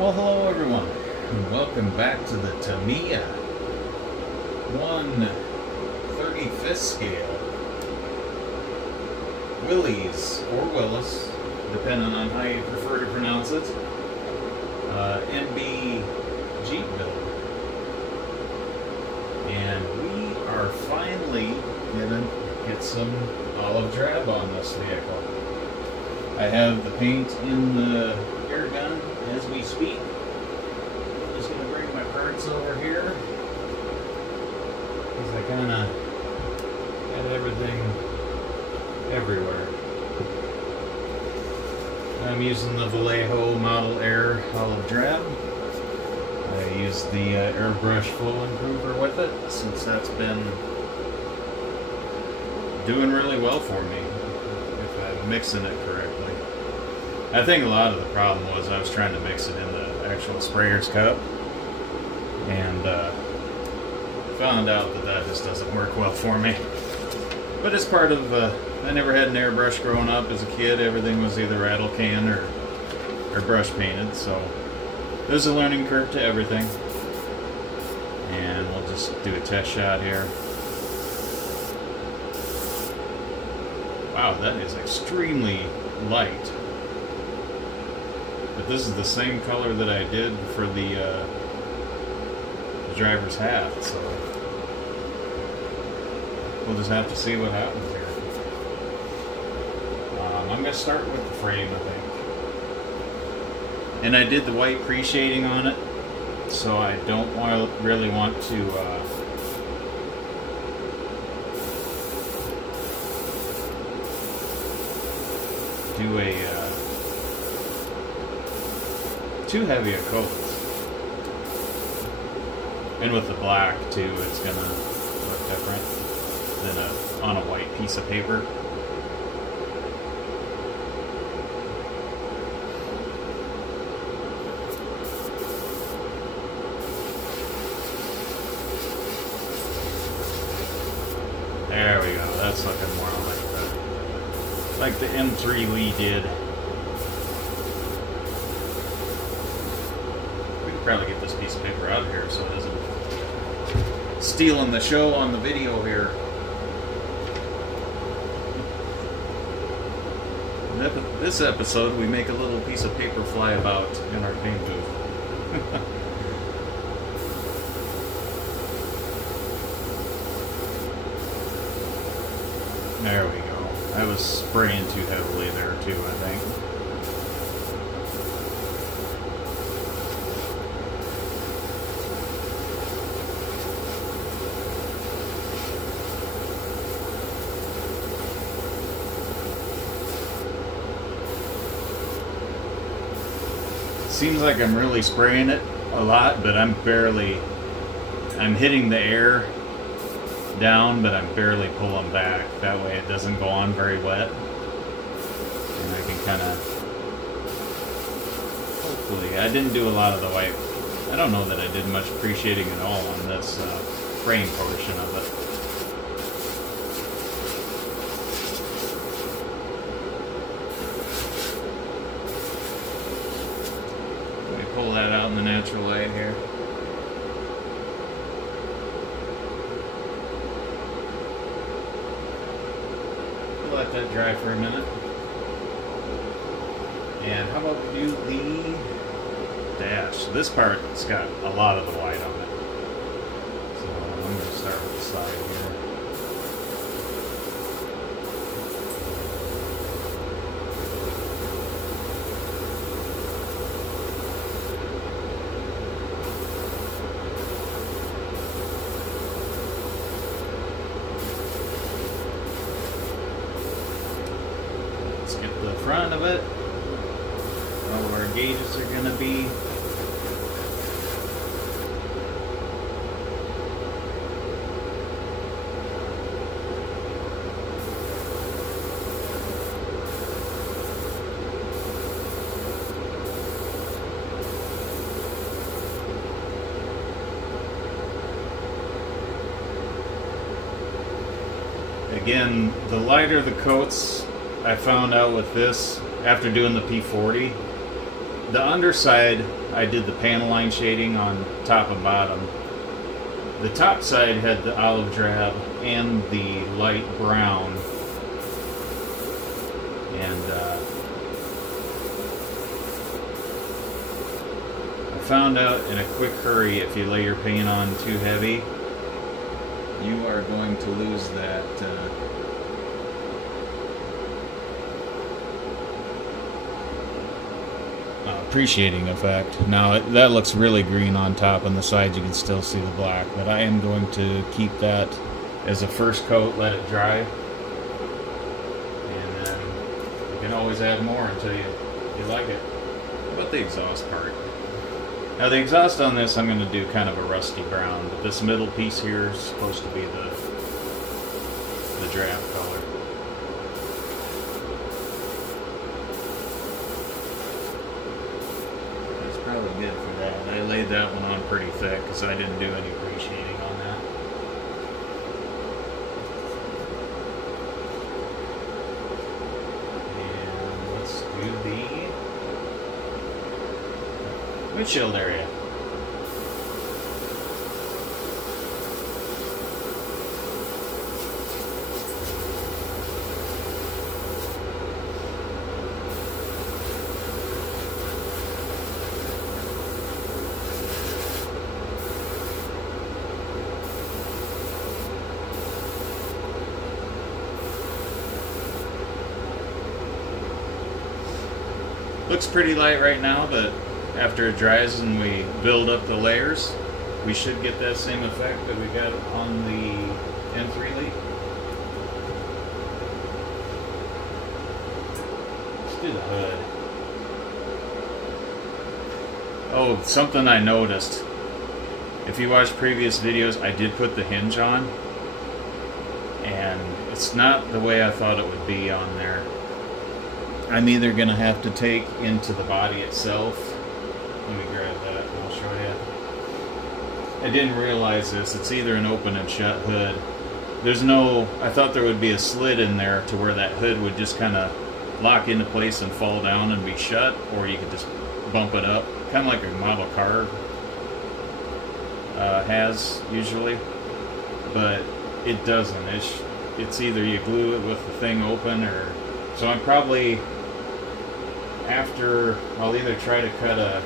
Well, hello everyone, and welcome back to the Tamiya 1/35th scale Willys, or Willys, depending on how you prefer to pronounce it, MB Jeep build. And we are finally gonna get some olive drab on this vehicle. I have the paint in the air gun as we speak. I'm just going to bring my parts over here because I kind of got everything everywhere. I'm using the Vallejo Model Air Olive Drab. I used the airbrush flow improver with it since that's been doing really well for me if I'm mixing it correctly. I think a lot of the problem was I was trying to mix it in the actual sprayer's cup, and found out that that just doesn't work well for me. But it's part of, I never had an airbrush growing up as a kid. Everything was either rattle can or brush painted, so there's a learning curve to everything. And we'll just do a test shot here. Wow, that is extremely light. But this is the same color that I did for the driver's hat, so we'll just have to see what happens here. I'm going to start with the frame, I think. And I did the white pre-shading on it, so I don't really want to do a too heavy a coat. And with the black too, it's gonna look different than on a white piece of paper. There we go. That's looking more like the M3 we did. Probably get this piece of paper out of here so it isn't stealing the show on the video here. This episode we make a little piece of paper fly about in our paint booth. There we go. I was spraying too heavily there too, I think. Seems like I'm really spraying it a lot, but I'm hitting the air down, but I'm barely pulling back. That way it doesn't go on very wet. And I can kind of, hopefully, I didn't do a lot of the white. I don't know that I did much pre-shading at all on this frame portion of it. Pull that out in the natural light here. We'll let that dry for a minute. And how about we do the dash? This part's got a lot of the white on it. So I'm going to start with the side here. The front of it, where our gauges are going to be. Again, the lighter the coats, I found out with this, after doing the P40, The underside, I did the panel line shading on top and bottom. The top side had the olive drab and the light brown. And I found out in a quick hurry, if you lay your paint on too heavy, you are going to lose that appreciating effect. Now that looks really green on top, and the sides you can still see the black, but I am going to keep that as a first coat, let it dry, and then you can always add more until you like it. How about the exhaust part? Now the exhaust on this I'm going to do kind of a rusty brown, but this middle piece here is supposed to be the drab color. Probably good for that. I laid that one on pretty thick because I didn't do any pre-shading on that. And let's do the windshield area. Looks pretty light right now, but after it dries and we build up the layers, we should get that same effect that we got on the M3 Elite. Let's do the hood. Oh, something I noticed. If you watch previous videos, I did put the hinge on, and it's not the way I thought it would be on there. I'm either going to have to take into the body itself. Let me grab that and I'll show you. I didn't realize this. It's either an open and shut hood. There's no... I thought there would be a slit in there to where that hood would just kind of lock into place and fall down and be shut, or you could just bump it up. Kind of like a model car has usually. But it doesn't. It's either you glue it with the thing open, or... So I'm probably... After, I'll either try to cut a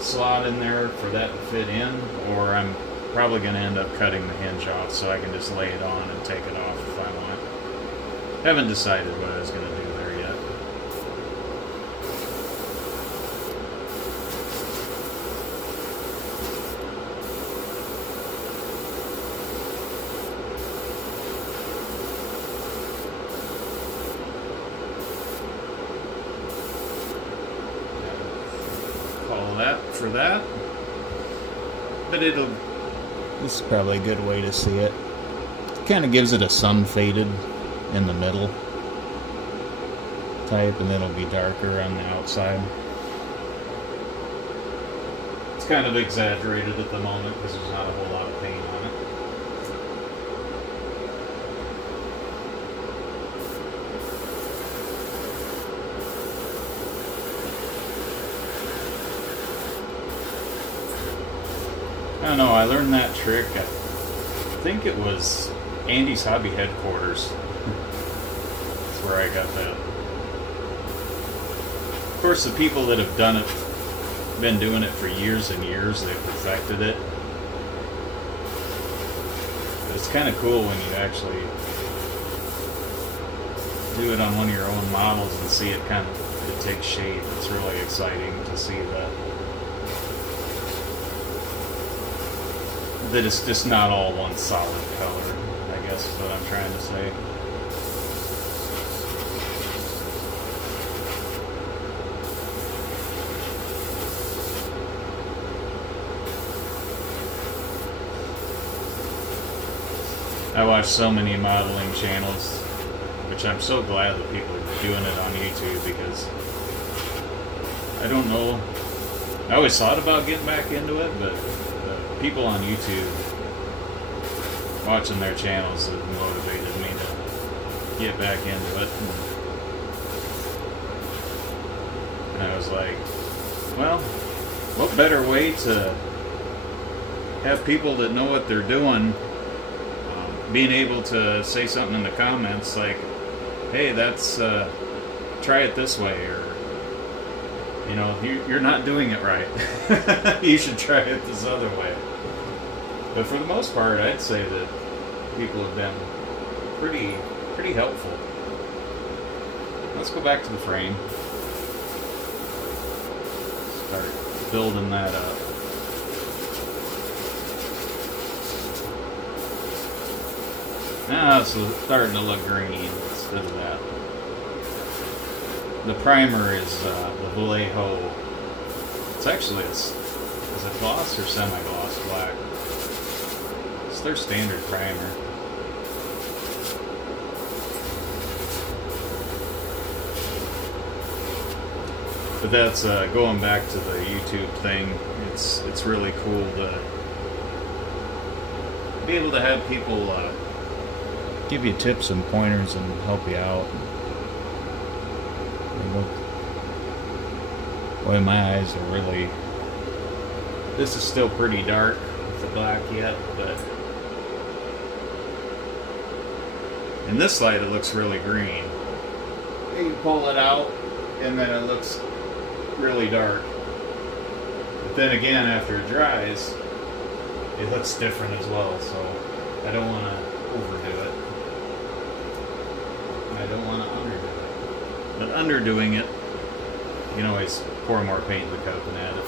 slot in there for that to fit in, or I'm probably going to end up cutting the hinge off so I can just lay it on and take it off if I want. Haven't decided what I was going to do there yet. That for that, but this is probably a good way to see it. It kind of gives it a sun faded in the middle type, and then it'll be darker on the outside. It's kind of exaggerated at the moment because there's not a whole lot of paint on it. I don't know, I learned that trick, I think it was Andy's Hobby Headquarters. That's where I got that. Of course, the people that have done it, been doing it for years and years, they've perfected it. But it's kind of cool when you actually do it on one of your own models and see it kind of, it takes shape. It's really exciting to see that. That it's just not all one solid color, I guess is what I'm trying to say. I watch so many modeling channels, which I'm so glad that people are doing it on YouTube, because I don't know, I always thought about getting back into it, but people on YouTube watching their channels have motivated me to get back into it. And I was like, well, what better way to have people that know what they're doing being able to say something in the comments like, hey, that's try it this way, or you know, you're not doing it right. You should try it this other way. But for the most part, I'd say that people have been pretty helpful. Let's go back to the frame. Start building that up. Now it's starting to look green instead of that. The primer is the Willys. It's actually, is it gloss or semi-gloss black? It's their standard primer. But that's going back to the YouTube thing. It's really cool to be able to have people give you tips and pointers and help you out. Boy, my eyes are really... This is still pretty dark with the black yet, but in this light it looks really green. You pull it out and then it looks really dark. But then again, after it dries, it looks different as well, so I don't want to overdo it. I don't want to underdo it. But underdoing it, you can always pour more paint in the cup and add it.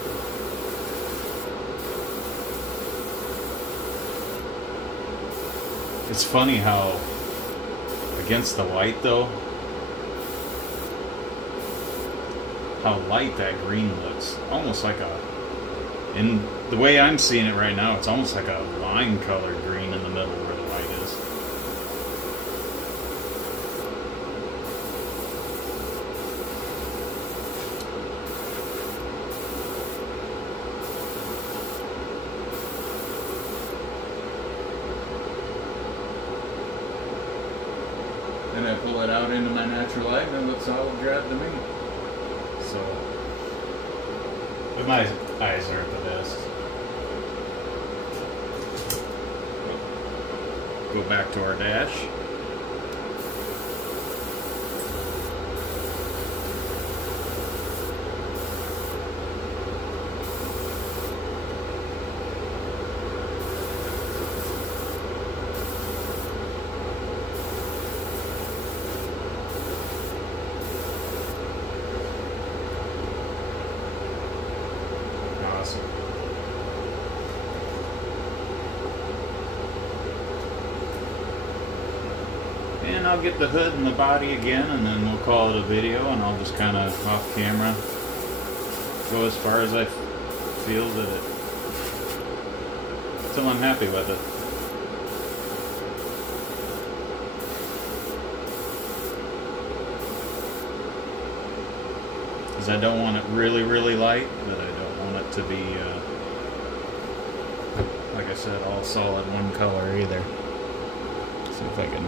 It's funny how, against the light though, how light that green looks. Almost like a, in the way I'm seeing it right now, it's almost like a lime colored green in the middle where the light is. Then I pull it out into my natural light and it looks all drab to me. So, but my eyes aren't the best. Go back to our dash. And I'll get the hood and the body again, and then we'll call it a video, and I'll just kind of off camera go as far as I feel that it, till I'm happy with it. Because I don't want it really, really light, but I don't want it to be, like I said, all solid one color either. See if I can...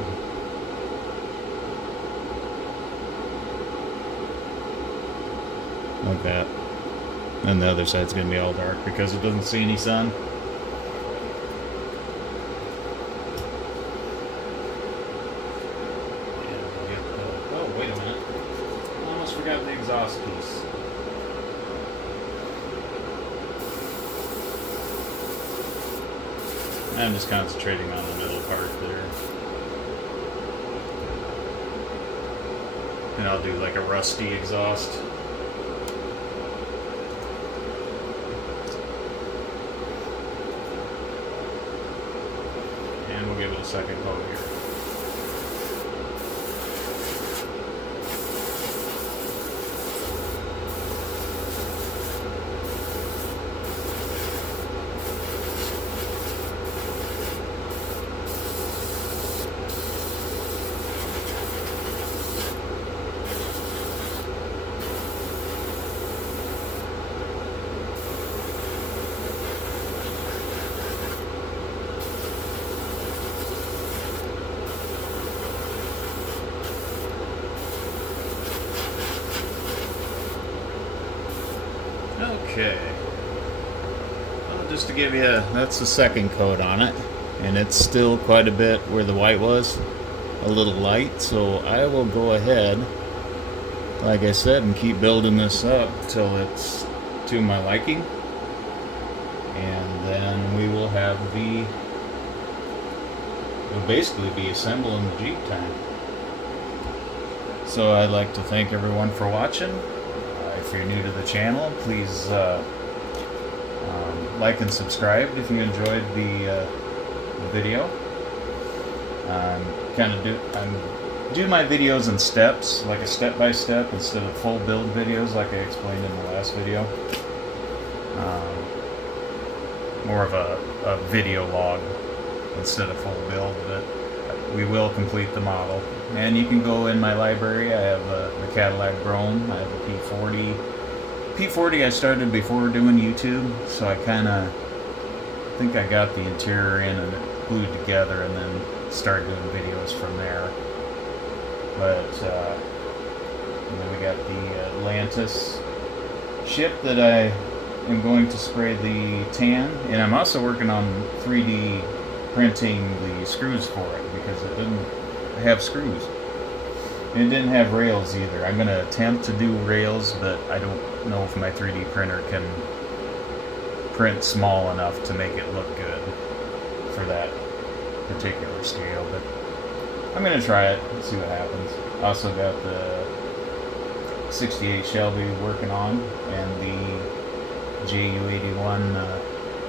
like that. And the other side's going to be all dark because it doesn't see any sun. Oh, wait a minute. I almost forgot the exhaust piece. I'm just concentrating on the middle part there. And I'll do like a rusty exhaust. We'll give it a second coat here. Okay. Well, just to give you that's the second coat on it, and it's still quite a bit where the white was, a little light, so I will go ahead, like I said, and keep building this up till it's to my liking, and then we will have it'll basically be assembling the Jeep time. So I'd like to thank everyone for watching. If you're new to the channel, please like and subscribe if you enjoyed the video. I'm do my videos in steps, like a step-by-step instead of full build videos like I explained in the last video. More of a video log instead of full build, but we will complete the model. And you can go in my library. I have the Cadillac Brome. I have a P40. P40 I started before doing YouTube, so I think I got the interior in and glued together, and then started doing videos from there. But and then we got the Atlantis ship that I am going to spray the tan, and I'm also working on 3D printing the screws for it because it didn't have screws. And it didn't have rails either. I'm going to attempt to do rails, but I don't know if my 3D printer can print small enough to make it look good for that particular scale. But I'm going to try it and see what happens. Also got the 68 Shelby working on, and the JU81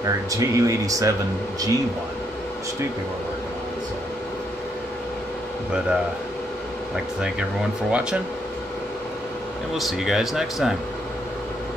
or JU87 G1 Stupid we're working on. So, but I'd like to thank everyone for watching, and we'll see you guys next time.